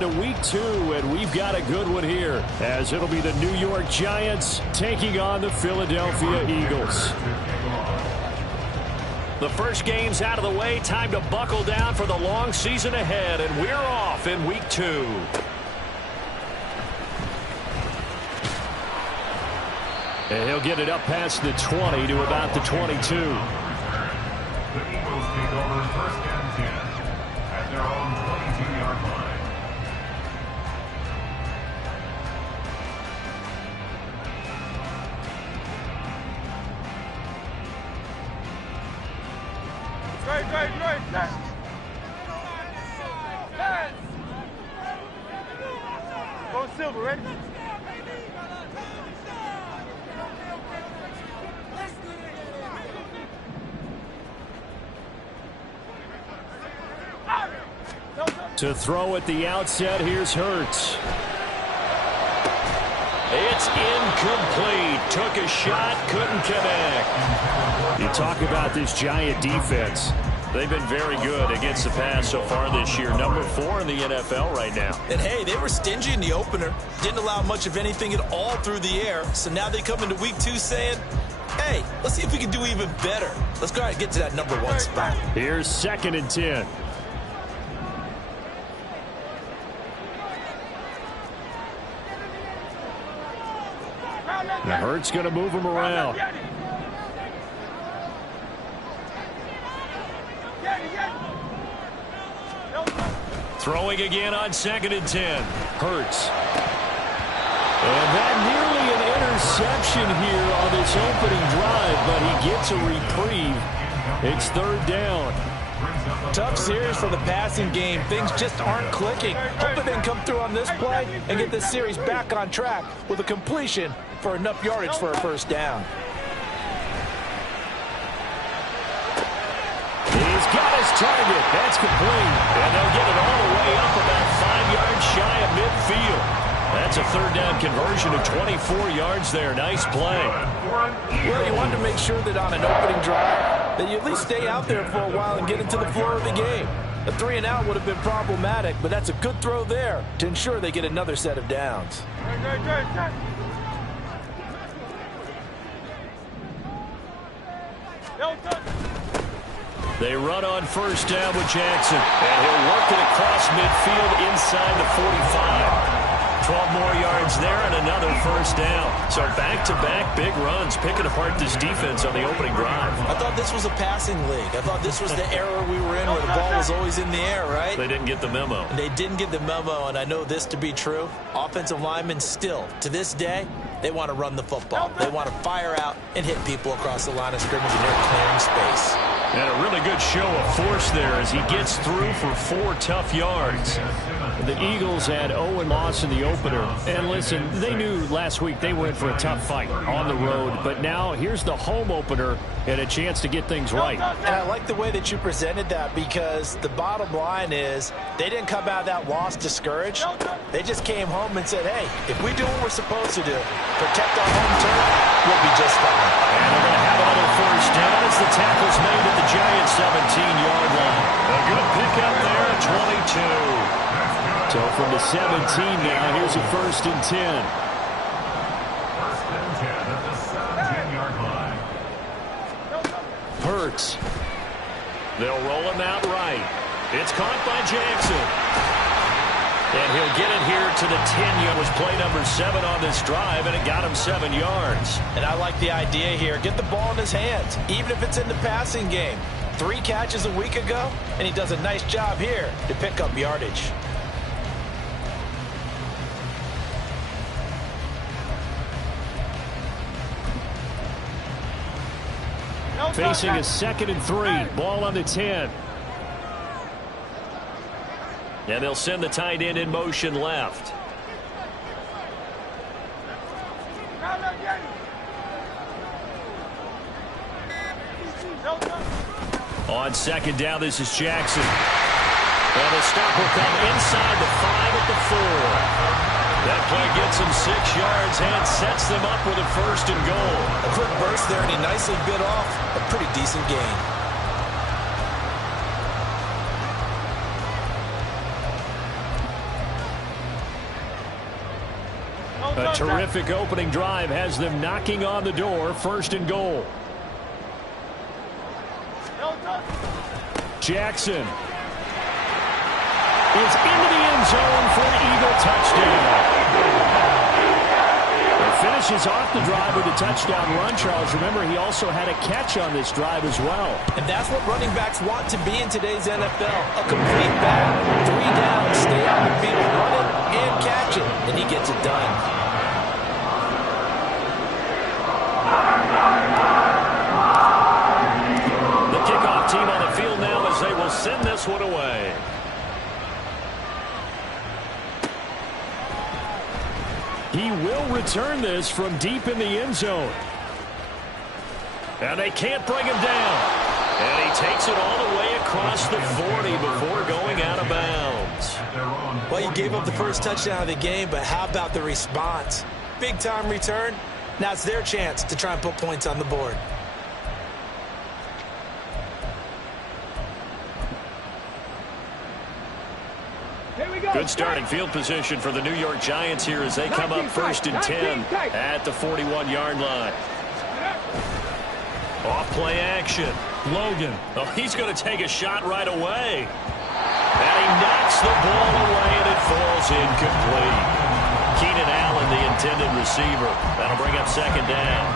To week 2, and we've got a good one here, as it'll be the New York Giants taking on the Philadelphia Eagles. The first game's out of the way. Time to buckle down for the long season ahead, and we're off in week 2. And he'll get it up past the 20 to about the 22. The Eagles take over first and 10 at their own 22-yard line. Right. Go Silver, ready? To throw at the outset, here's Hurts. It's incomplete. Took a shot, couldn't connect. You talk about this Giant defense. They've been very good against the pass so far this year. Number 4 in the NFL right now. And, hey, they were stingy in the opener. Didn't allow much of anything at all through the air. So now they come into week 2 saying, hey, let's see if we can do even better. Let's go ahead and get to that number 1 spot. Here's 2nd and 10. Now Hurts going to move him around. Throwing again on 2nd and 10. Hurts. And that nearly an interception here on this opening drive, but he gets a reprieve. It's 3rd down. Tough series for the passing game. Things just aren't clicking. Hopefully they can come through on this play and get this series back on track with a completion for enough yardage for a first down. He's got his target. That's complete. And they'll get it all the way up about 5 yards shy of midfield. That's a 3rd down conversion of 24 yards there. Nice play. Well, you wanted to make sure that on an opening drive that you at least stay out there for a while and get into the flow of the game. A 3 and out would have been problematic, but that's a good throw there to ensure they get another set of downs. They run on 1st down with Jackson, and he'll work it across midfield inside the 45. 12 more yards there and another 1st down. So back-to-back big runs, picking apart this defense on the opening drive. I thought this was a passing league. I thought this was the era we were in where the ball was always in the air, right? They didn't get the memo. And they didn't get the memo, and I know this to be true. Offensive linemen still, to this day, they want to run the football. They want to fire out and hit people across the line of scrimmage, and they're clearing space. And a really good show of force there as he gets through for 4 tough yards. The Eagles had 0 loss in the opener. And listen, they knew last week they were in for a tough fight on the road. But now here's the home opener and a chance to get things right. And I like the way that you presented that, because the bottom line is they didn't come out of that loss discouraged. They just came home and said, hey, if we do what we're supposed to do, protect our home turf, we'll be just fine. And they're going to have another 1st down as the tackle's made at the Giants' 17-yard line. A good pickup there at 22. So from the 17 now, here's a 1st and 10. 1st and 10 at the 17-yard line. Hurts. They'll roll him out right. It's caught by Jackson. And he'll get it here to the 10-yard. Was play number 7 on this drive, and it got him 7 yards. And I like the idea here. Get the ball in his hands, even if it's in the passing game. 3 catches a week ago, and he does a nice job here to pick up yardage. Facing a 2nd and 3. Ball on the 10. And they'll send the tight end in motion left. On 2nd down, this is Jackson. And the stop will come inside the 5 at the 4. That play gets him 6 yards and sets them up with a 1st and goal. A quick burst there, and he nicely bit off a pretty decent gain. A terrific opening drive has them knocking on the door. First and goal. Jackson is into the end zone for an Eagle touchdown. He finishes off the drive with a touchdown run, Charles. Remember, he also had a catch on this drive as well. And that's what running backs want to be in today's NFL. A complete back, 3 down, stay on the field, run it and catch it, and he gets it done. The kickoff team on the field now as they will send this one away. He will return this from deep in the end zone. And they can't bring him down. And he takes it all the way across the 40 before going out of bounds. Well, you gave up the first touchdown of the game, but how about the response? Big-time return. Now it's their chance to try and put points on the board. Good starting field position for the New York Giants here as they come up first and 10 at the 41-yard line. Off play action. Logan. Oh, he's going to take a shot right away. And he knocks the ball away and it falls incomplete. Keenan Allen, the intended receiver. That'll bring up second down.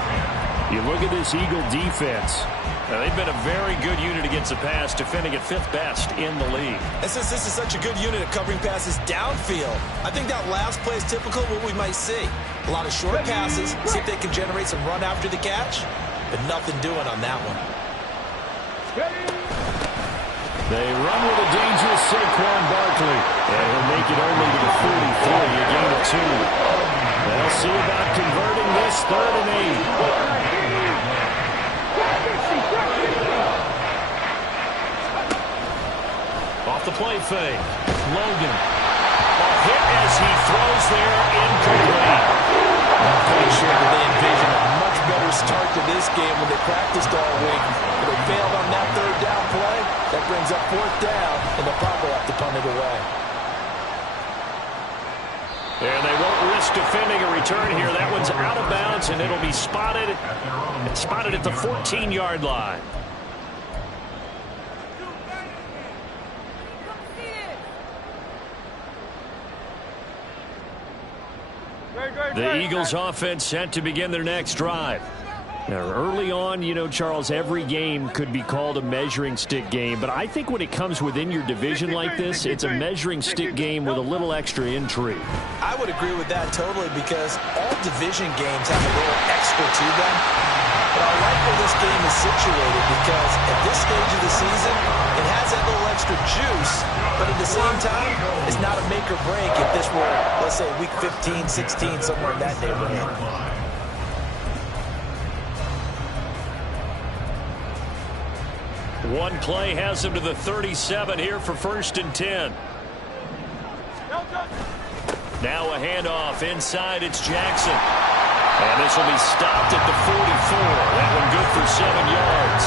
You look at this Eagle defense. Now, they've been a very good unit against the pass, defending at 5th best in the league. And since this is such a good unit of covering passes downfield, I think that last play is typical of what we might see. A lot of short passes, see if they can generate some run after the catch, but nothing doing on that one. They run with a dangerous Saquon Barkley, and he'll make it only to the 43, a gain of 2. They'll see about converting this 3rd and 8. Off the play fake. Logan. A hit as he throws there, incomplete. I'm pretty sure that they envision a much better start to this game when they practiced all week. But they failed on that 3rd down play. That brings up 4th down, and they'll probably have to punt it away. And they won't risk defending a return here. That one's out of bounds, and it'll be spotted at the 14-yard line. The Eagles offense set to begin their next drive. Now, early on, you know, Charles, every game could be called a measuring stick game, but I think when it comes within your division like this, it's a measuring stick game with a little extra intrigue. I would agree with that totally because all division games have a little extra to them. But I like where this game is situated because at this stage of the season, it has that little extra juice, but at the same time, it's not a make or break if this were, let's say, week 15, 16, somewhere in that neighborhood. One play has them to the 37 here for 1st and 10. Now a handoff inside. It's Jackson. And this will be stopped at the 44. That one good for 7 yards.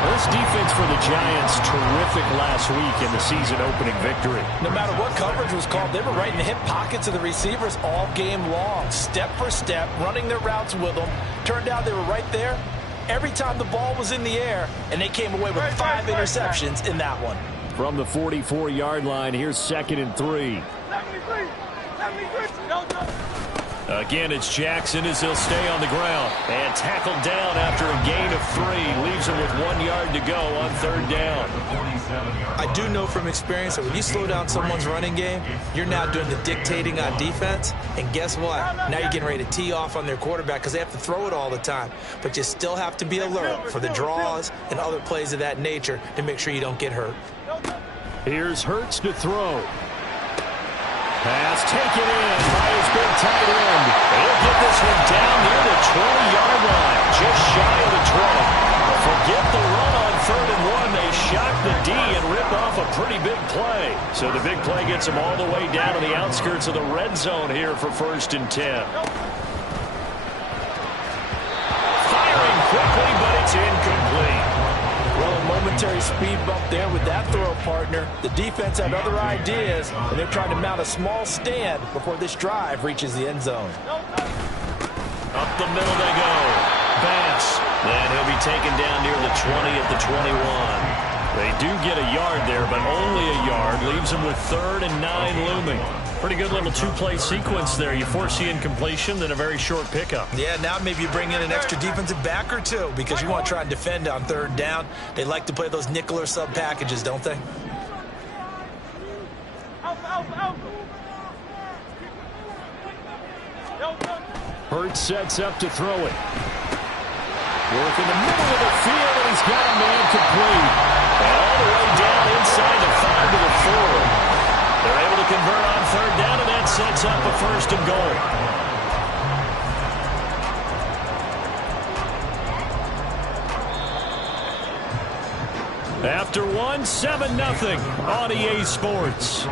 Well, this defense for the Giants, terrific last week in the season-opening victory. No matter what coverage was called, they were right in the hip pockets of the receivers all game long. Step for step, running their routes with them. Turned out they were right there every time the ball was in the air, and they came away with 5 interceptions in that one. From the 44-yard line, here's 2nd and 3. Again, it's Jackson as he'll stay on the ground. And tackled down after a gain of 3. Leaves him with 1 yard to go on 3rd down. I do know from experience that when you slow down someone's running game, you're now doing the dictating on defense. And guess what? Now you're getting ready to tee off on their quarterback because they have to throw it all the time. But you still have to be alert for the draws and other plays of that nature to make sure you don't get hurt. Here's Hurts to throw. Pass taken in by his big tight end. He'll get this one down near the 20-yard line, just shy of the 20. Forget the run on 3rd and 1. They shock the D and rip off a pretty big play. So the big play gets them all the way down to the outskirts of the red zone here for 1st and 10. Firing quickly, but it's incomplete. Well, a moment momentary speed bump there with that throw partner. The defense had other ideas, and they're trying to mount a small stand before this drive reaches the end zone. Up the middle they go. Bass. And he'll be taken down near the 20 at the 21. They do get a yard there, but only a yard. Leaves them with 3rd and 9 looming. Pretty good little two-play sequence there. You force the incompletion, then a very short pickup. Yeah, now maybe you bring in an extra defensive back or two because you want to try and defend on 3rd down. They like to play those nickel or sub packages, don't they? Hurts sets up to throw it. Work in the middle of the field, and he's got a man complete. And all the way down inside the 5 to the 4. They're able to convert on 3rd down, and that sets up a 1st and goal. After 1, 7-0 on EA Sports.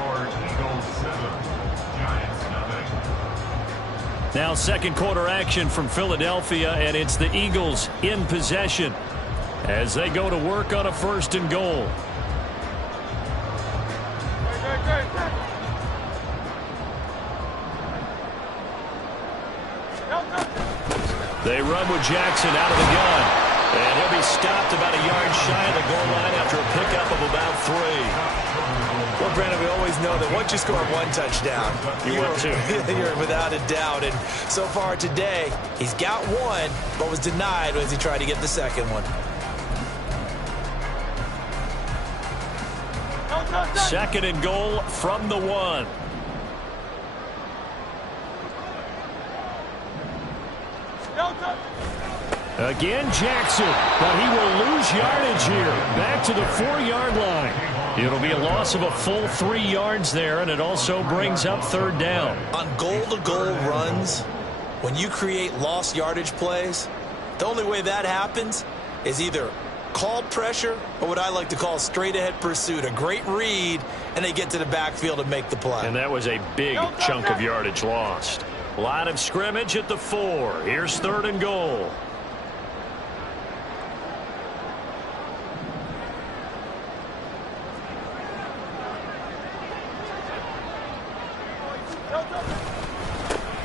Now second quarter action from Philadelphia, and it's the Eagles in possession as they go to work on a 1st and goal. They run with Jackson out of the gun. And he'll be stopped about a yard shy of the goal line after a pickup of about 3. Well, Brandon, we always know that once you score 1 touchdown, you're without a doubt. And so far today, he's got 1, but was denied as he tried to get the 2nd one. 2nd and goal from the 1. Again, Jackson, but he will lose yardage here. Back to the 4-yard line. It'll be a loss of a full 3 yards there, and it also brings up 3rd down. On goal-to-goal runs, when you create lost yardage plays, the only way that happens is either called pressure or what I like to call straight-ahead pursuit. A great read, and they get to the backfield and make the play. And that was a big chunk of yardage lost. Line of scrimmage at the 4. Here's 3rd and goal.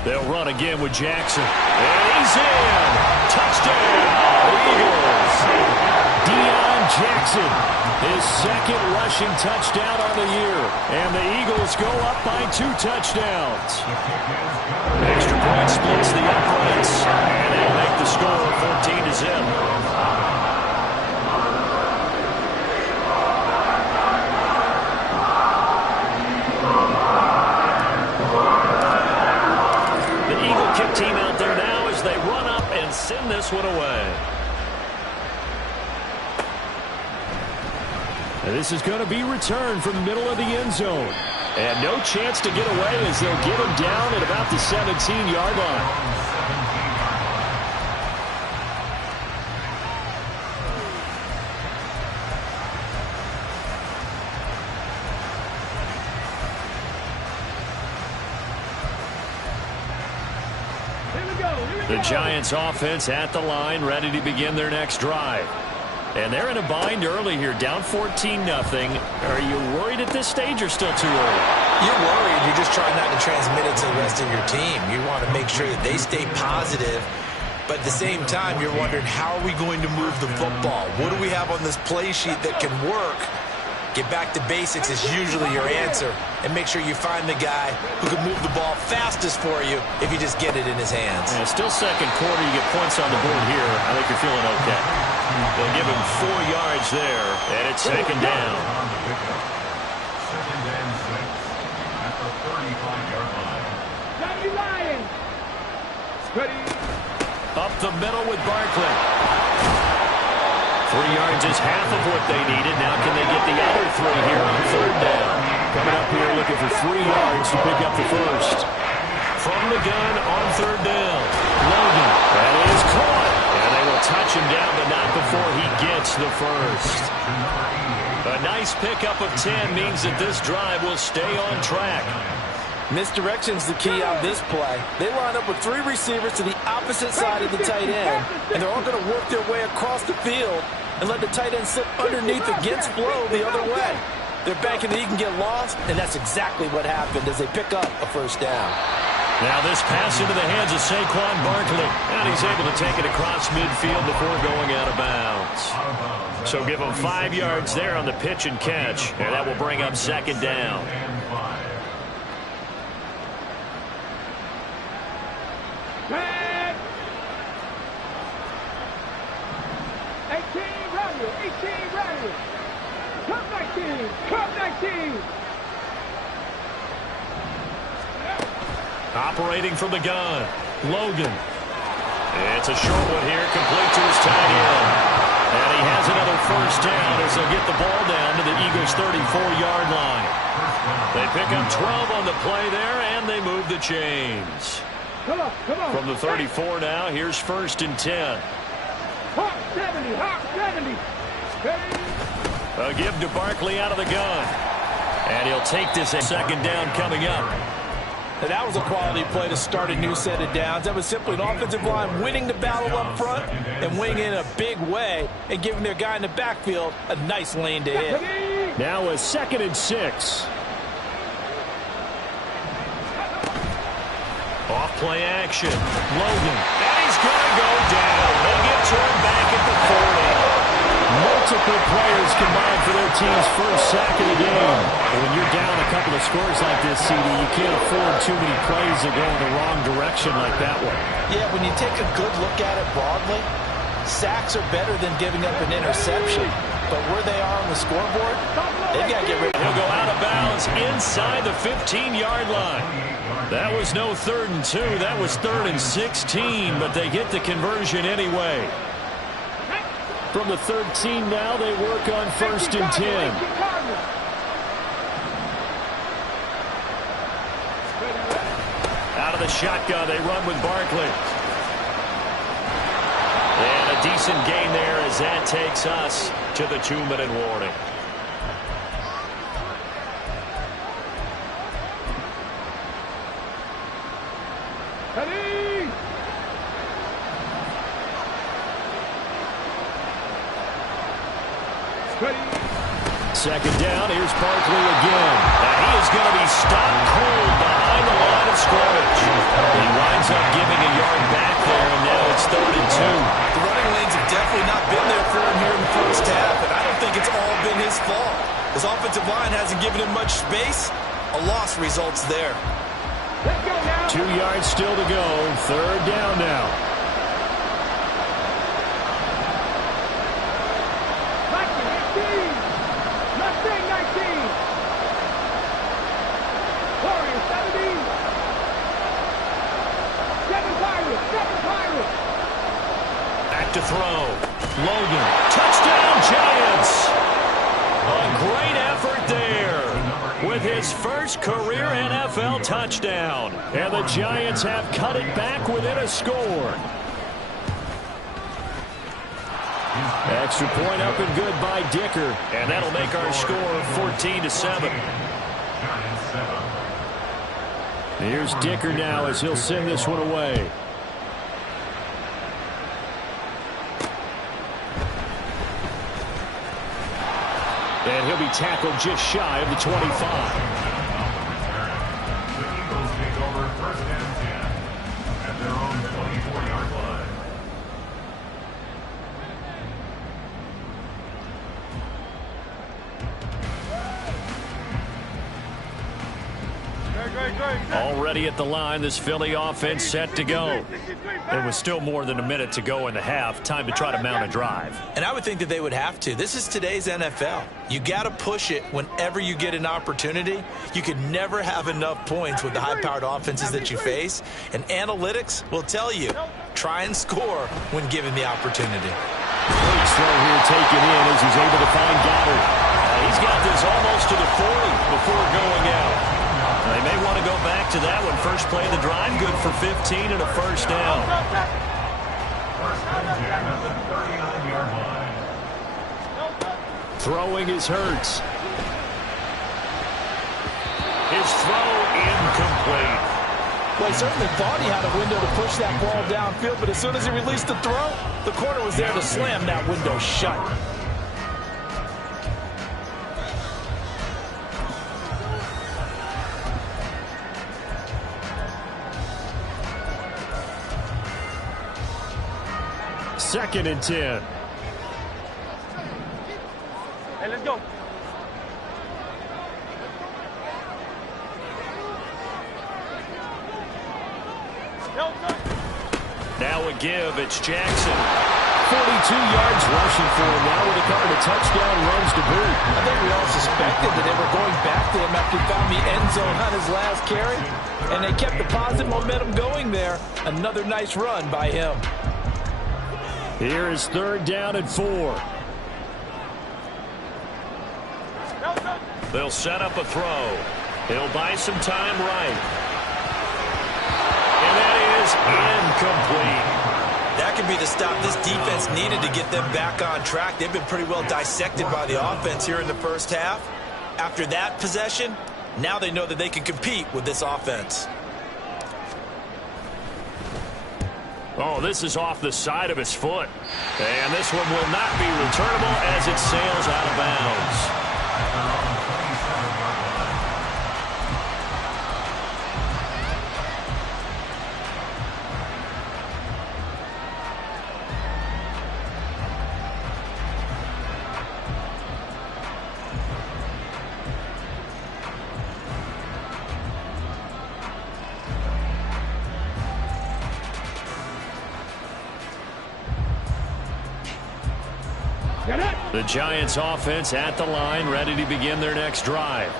They'll run again with Jackson. And he's in. Touchdown, Eagles. Deion Jackson, his 2nd rushing touchdown on the year. And the Eagles go up by 2 touchdowns. Extra point splits the uprights. And they'll make the score 14-0. Team out there now as they run up and send this one away. And this is going to be returned from the middle of the end zone. And no chance to get away as they'll get him down at about the 17-yard line. The Giants offense at the line, ready to begin their next drive. And they're in a bind early here, down 14-0. Are you worried at this stage or still too early? You're worried. You're just trying not to transmit it to the rest of your team. You want to make sure that they stay positive. But at the same time, you're wondering, how are we going to move the football? What do we have on this play sheet that can work? Get back to basics is usually your answer. And make sure you find the guy who can move the ball fastest for you if you just get it in his hands. Yeah, still second quarter. You get points on the board here. I think you're feeling okay. They'll give him 4 yards there, and it's 2nd down. 2nd and 6 at the 35-yard line. Ready. Up the middle with Barkley. 3 yards is half of what they needed. Now can they get the other 3 here on 3rd down? Coming up here looking for 3 yards to pick up the 1st. From the gun on 3rd down. Logan. That is caught. And they will touch him down, but not before he gets the 1st. A nice pickup of 10 means that this drive will stay on track. Misdirection's the key on this play. They line up with 3 receivers to the opposite side of the tight end, and they're all going to work their way across the field and let the tight end slip underneath against flow the other way. They're banking that he can get lost, and that's exactly what happened as they pick up a first down. Now this pass into the hands of Saquon Barkley, and he's able to take it across midfield before going out of bounds. So give him 5 yards there on the pitch and catch, and that will bring up second down. Operating from the gun, Logan. It's a short one here, complete to his tight end. And he has another first down as they'll get the ball down to the Eagles' 34-yard line. They pick up 12 on the play there, and they move the chains. Come on. From the 34 now, here's first and 10. Hawk 70. A give to Barkley out of the gun. And he'll take this second down coming up. Now that was a quality play to start a new set of downs. That was simply an offensive line winning the battle up front and winning in a big way and giving their guy in the backfield a nice lane to hit. Now a 2nd and 6. Off play action. Logan. And he's going to go down. They'll get turned back at the 40. Multiple players combined for their team's first sack of the game. And when you're down a couple of scores like this, CD, you can't afford too many plays that go in the wrong direction like that one. Yeah, when you take a good look at it broadly, sacks are better than giving up an interception. But where they are on the scoreboard, they've got to get rid of it. He'll go out of bounds inside the 15-yard line. That was no 3rd and 2. That was 3rd and 16, but they get the conversion anyway. From the 13 now, they work on 1st and 10. Out of the shotgun, they run with Barkley. And a decent gain there as that takes us to the 2-minute warning. Second down, here's Barkley again. And he is going to be stopped cold behind the line of scrimmage. He winds up giving a yard back there, and now it's 3rd and 2. The running lanes have definitely not been there for him here in the first half, and I don't think it's all been his fault. His offensive line hasn't given him much space. A loss results there. 2 yards still to go. 3rd down now. To throw. Logan. Touchdown, Giants. A great effort there with his first career NFL touchdown. And the Giants have cut it back within a score. Extra point up and good by Dicker. And that'll make our score 14-7. Here's Dicker now as he'll send this one away. And he'll be tackled just shy of the 25. The Eagles take over 1st and 10 at their own 24-yard line. Already at the line, this Philly offense set to go. There was still more than a minute to go in the half. Time to try to mount a drive. And I would think that they would have to. This is today's NFL. You got to push it whenever you get an opportunity. You can never have enough points with the high-powered offenses that you face. And analytics will tell you, try and score when given the opportunity. Great throw here taken in as he's able to find Goddard. He's got this almost to the 40 before going out. They may want to go back to that one. First play of the drive, good for 15 and a first down. 1st and 10 at the 39-yard line. Throwing is Hurts. His throw incomplete. Well, he certainly thought he had a window to push that ball downfield, but as soon as he released the throw, the corner was there to slam that window shut. Second and 10. Hey, let's go. Now a give. It's Jackson. 42 yards rushing for him now with a couple of touchdown runs to boot. I think we all suspected that they were going back to him after he found the end zone on his last carry, and they kept the positive momentum going there. Another nice run by him. Here is third down and 4. They'll set up a throw. He'll buy some time right. And that is incomplete. That could be the stop this defense needed to get them back on track. They've been pretty well dissected by the offense here in the first half. After that possession, now they know that they can compete with this offense. Oh, this is off the side of his foot. And this one will not be returnable as it sails out of bounds. The Giants offense at the line, ready to begin their next drive.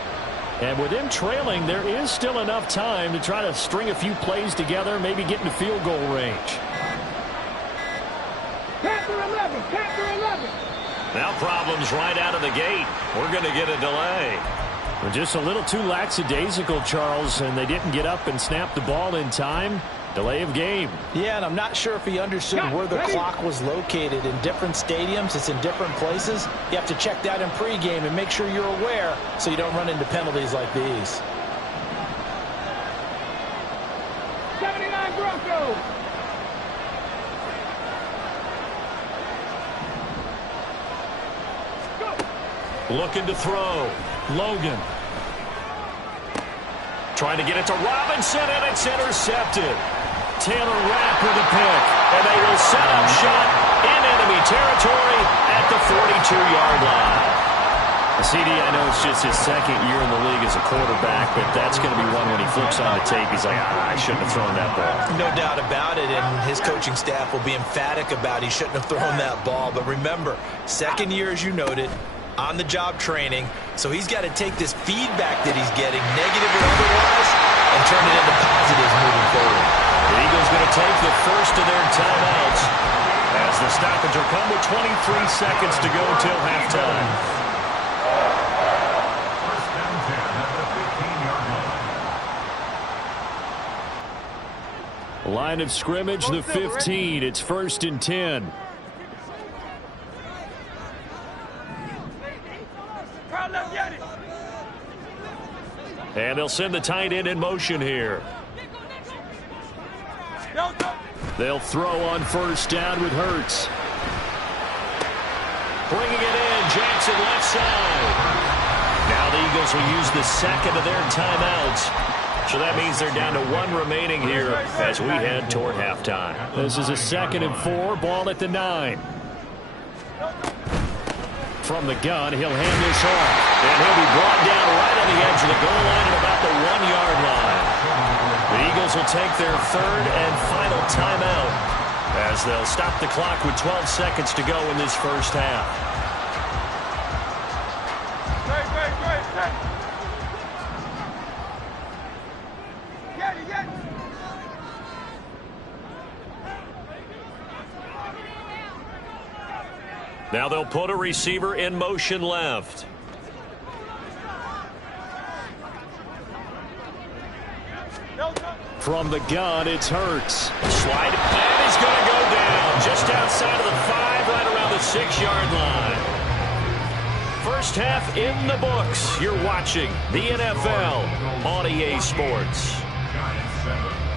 And with them trailing, there is still enough time to try to string a few plays together, maybe get into field goal range. Captain 11, Captain 11. Now problems right out of the gate. We're going to get a delay. We're just a little too lackadaisical, Charles, and they didn't get up and snap the ball in time. Delay of game. Yeah, and I'm not sure if he understood where the clock was located. In different stadiums, it's in different places. You have to check that in pregame and make sure you're aware so you don't run into penalties like these. 79 Broncos. Looking to throw. Logan. Trying to get it to Robinson, and it's intercepted. Taylor Rapp with a pick, and they will set up shop in enemy territory at the 42-yard line. CD, I know it's just his second year in the league as a quarterback, but that's going to be one when he flips on the tape. He's like, I shouldn't have thrown that ball. No doubt about it, and his coaching staff will be emphatic about he shouldn't have thrown that ball. But remember, second year, as you noted, on-the-job training, so he's got to take this feedback that he's getting, negative or otherwise, and turn it into positives moving forward. The Eagles going to take the first of their timeouts as the stoppage will come with 23 seconds to go till halftime. First down 10 at the 15-yard line. Line of scrimmage, the 15. It's first and 10. And they'll send the tight end in motion here. They'll throw on first down with Hurts. Bringing it in, Jackson left side. Now the Eagles will use the second of their timeouts. So that means they're down to one remaining here as we head toward halftime. This is a 2nd and 4, ball at the 9. From the gun, he'll hand this off. And he'll be brought down right on the edge of the goal line at about the 1-yard line. The Eagles will take their third and final timeout as they'll stop the clock with 12 seconds to go in this first half. Now they'll put a receiver in motion left. From the gun, it's Hurts. Slide, and he's going to go down just outside of the 5, right around the 6-yard line. First half in the books. You're watching the NFL on EA Sports. Giants 7.